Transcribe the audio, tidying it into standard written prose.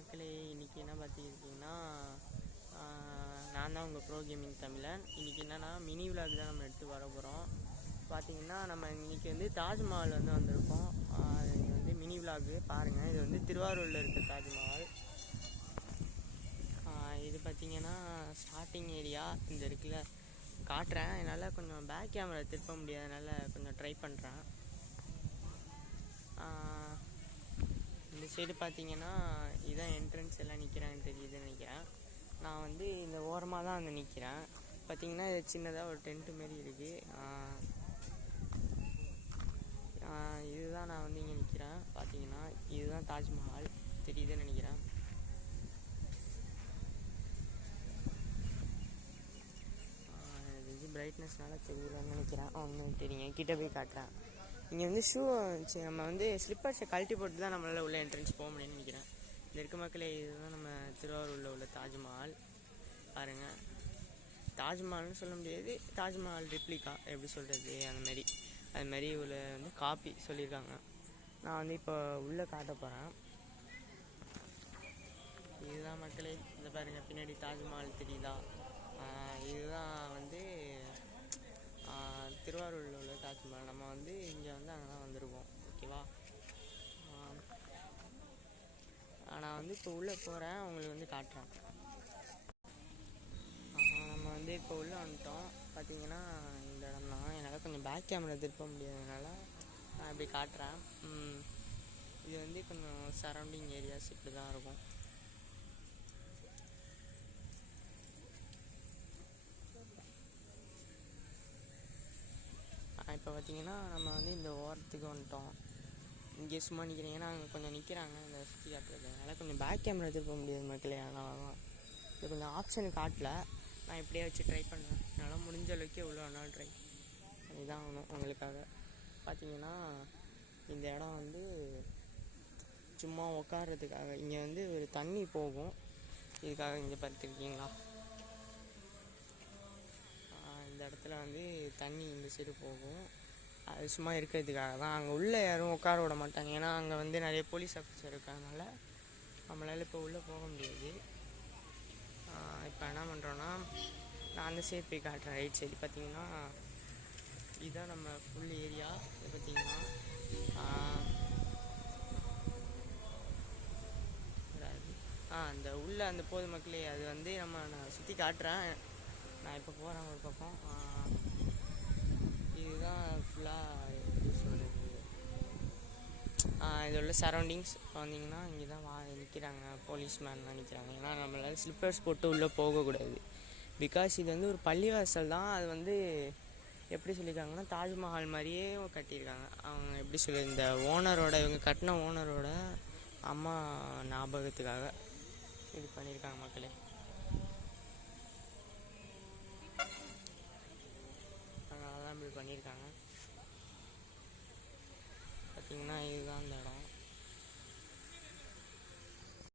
மக்களே, இன்றைக்கி என்ன பார்த்துக்கிட்டிங்கன்னா, நான் தான் உங்கள் ப்ரோ கேமிங் தமிழன். இன்றைக்கி என்னென்னா மினி விளாக் தான் நம்ம எடுத்து வர போகிறோம். பார்த்திங்கன்னா நம்ம இன்றைக்கி வந்து தாஜ்மஹால் வந்திருக்கோம். இது வந்து மினி விளாகு பாருங்கள். இது வந்து திருவாரூரில் இருக்குது தாஜ்மஹால். இது பார்த்திங்கன்னா ஸ்டார்டிங் ஏரியா இந்த இருக்குல்ல, காட்டுறேன். என்னால் கொஞ்சம் பேக் கேமரா திருப்ப முடியாதனால கொஞ்சம் ட்ரை பண்ணுறேன். இந்த சைடு பார்த்தீங்கன்னா இதுதான் என்ட்ரன்ஸ், எல்லாம் நிற்கிறாங்கன்னு தெரியுதுன்னு நினைக்கிறேன். நான் வந்து இந்த ஓரமாக தான் வந்து நிற்கிறேன். பார்த்தீங்கன்னா இது சின்னதாக ஒரு டென்ட்டு மாரி இருக்குது. இதுதான் நான் வந்து இங்கே நிற்கிறேன். பார்த்தீங்கன்னா இதுதான் தாஜ்மஹால் தெரியுதுன்னு நினைக்கிறேன். இது பிரைட்னஸ்னால தெரியலன்னு நினைக்கிறேன். ஒன்றும் தெரியுங்க, கிட்டே போய் காட்டுறேன். இங்கே வந்து ஷூ நம்ம வந்து ஸ்லிப்பர்ஸை கழட்டி போட்டு தான் நம்மளால் உள்ள என்ட்ரன்ஸ் போக முடியும்னு நினைக்கிறேன். இந்த இருக்க மக்களே, இதுதான் நம்ம திருவாரூரில் உள்ள தாஜ்மஹால். பாருங்கள், தாஜ்மஹால்னு சொல்ல முடியாது, தாஜ்மஹால் ரெப்ளிகா எப்படி சொல்கிறது, அதுமாரி உள்ள வந்து காப்பி சொல்லியிருக்காங்க. நான் வந்து இப்போ உள்ளே காட்ட போகிறேன். இதுதான் மக்களே, இந்த பாருங்கள் பின்னாடி தாஜ்மஹால் தெரியுதா? இதுதான் வந்து திருவாரூரில் உள்ள தாஜ்மஹால். நம்ம வந்து இங்கே வந்து அங்கே தான் வந்திருக்கோம், ஓகேவா? நான் வந்து இப்போ உள்ளே போகிறேன், உங்களுக்கு வந்து காட்டுறேன். நம்ம வந்து இப்போ உள்ளே வந்துட்டோம். பார்த்தீங்கன்னா இந்த இடம் தான். என்னால் கொஞ்சம் பேக் கேமரா திருப்ப முடியாததுனால நான் இப்படி காட்டுறேன். இது வந்து கொஞ்சம் சரௌண்டிங் ஏரியாஸ் இப்படி தான் இருக்கும். இப்போ பார்த்தீங்கன்னா நம்ம வந்து இந்த ஓரத்துக்கு வந்துட்டோம். இங்கே சும்மா நிற்கிறீங்கன்னா அங்கே கொஞ்சம் நிற்கிறாங்க இந்த சுற்றி காட்டுறது. அதனால் கொஞ்சம் பேக் கேமரா திருப்ப முடியாது மக்களே. ஆனால் இது கொஞ்சம் ஆப்ஷன் காட்டல. நான் இப்படியே வச்சு ட்ரை பண்ணுவேன். என்னால் முடிஞ்ச அளவுக்கு எவ்வளோ வேணாலும் ட்ரை பண்ணி தான் ஆகணும் உங்களுக்காக. பார்த்தீங்கன்னா இந்த இடம் வந்து சும்மா உட்கார்றதுக்காக. இங்கே வந்து ஒரு தண்ணி போகும், இதுக்காக இங்கே பார்த்துருக்கீங்களா? இந்த இடத்துல வந்து தண்ணி இந்த சைடு போகும், அது சும்மா இருக்கிறதுக்காக தான். அங்கே உள்ளே யாரும் உட்கார விட மாட்டாங்க, ஏன்னா அங்கே வந்து நிறைய போலீஸ் ஆஃபீஸர் இருக்கிறதுனால நம்மளால் இப்போ உள்ளே போக முடியாது. இப்போ என்ன பண்ணுறோன்னா, நான் அந்த சைடு போய் காட்டுறேன். ரைட் சைடு பார்த்தீங்கன்னா இதுதான் நம்ம ஃபுல் ஏரியா. இது பார்த்தீங்கன்னா அந்த உள்ள அந்த போது மக்களே, அது வந்து நான் சுற்றி காட்டுறேன். நான் இப்போ போகிறேன் ஒரு பக்கம். இதுதான் ஃபுல்லாக எப்படி சொல்கிறது, இது உள்ள சரௌண்டிங்ஸ். இப்போ வந்தீங்கன்னா இங்கே தான் நிற்கிறாங்க போலீஸ்மேன்லாம் நிற்கிறாங்க. ஏன்னா நம்மளால் ஸ்லிப்பர்ஸ் போட்டு உள்ளே போகக்கூடாது. பிகாஸ் இது வந்து ஒரு பள்ளிவாசல் தான். அது வந்து எப்படி சொல்லியிருக்காங்கன்னா தாஜ்மஹால் மாதிரியே கட்டியிருக்காங்க. அவங்க எப்படி சொல்லி இந்த ஓனரோட, இவங்க கட்டின ஓனரோட அம்மா ஞாபகத்துக்காக இது பண்ணியிருக்காங்க மக்களே. அதனால தான் இப்படி பண்ணியிருக்காங்க. பார்த்திங்கன்னா இதுதான் இந்த இடம்.